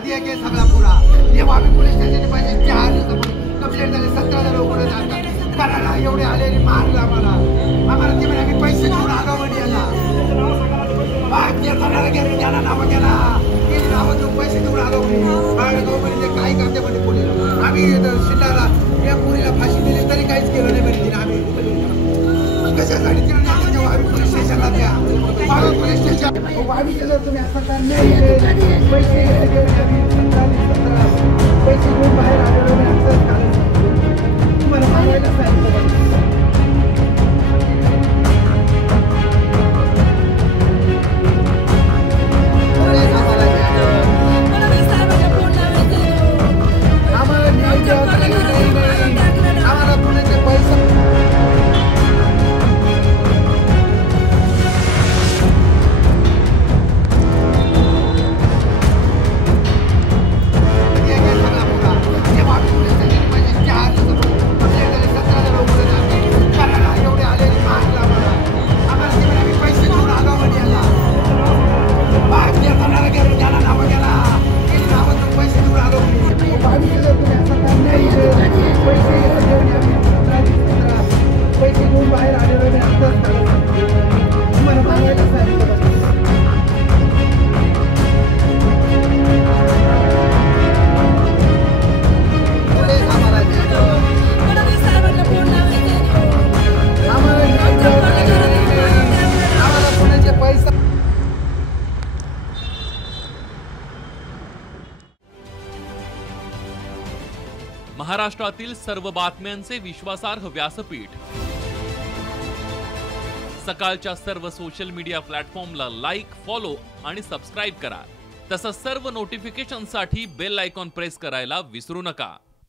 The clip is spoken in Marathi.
के सगळा पुरा हे आम्ही पोलीस स्टेशन पाहिजे 4 दिवसापूर्वी कंप्लेंट झाले 17 लोक जातात करायला एवढे आले मारलं आम्हाला ते म्हणे आम्ही पैसे देऊन आलो म्हणे याला बाकी कोणाला गेलो त्याला नाव गेला ते नाव देऊन पैसे देऊन आलो म्हणे बाळगाव म्हणे ते काय करते म्हणे पोलीस आम्ही शिंदाला या पुरीला फाशी दिली तरी काहीच केलं नाही म्हणे आम्ही कशासाठी तिला नाही जेव्हा आम्ही पोलीस स्टेशनला द्या पोलीस स्टेशन आम्ही गेलो तुम्ही असं तर नाही पैसे पैसे घेऊन बाहेर आलेलो तुम्हाला मागायला सांगितलं महाराष्ट्रातील सर्व बातम्यांचे विश्वासार्ह व्यासपीठ सकाळच्या सर्व सोशल मीडिया प्लॅटफॉर्मला लाईक, फॉलो आणि सबस्क्राईब करा. तसंच सर्व नोटिफिकेशनसाठी बेल आयकॉन प्रेस करायला विसरू नका.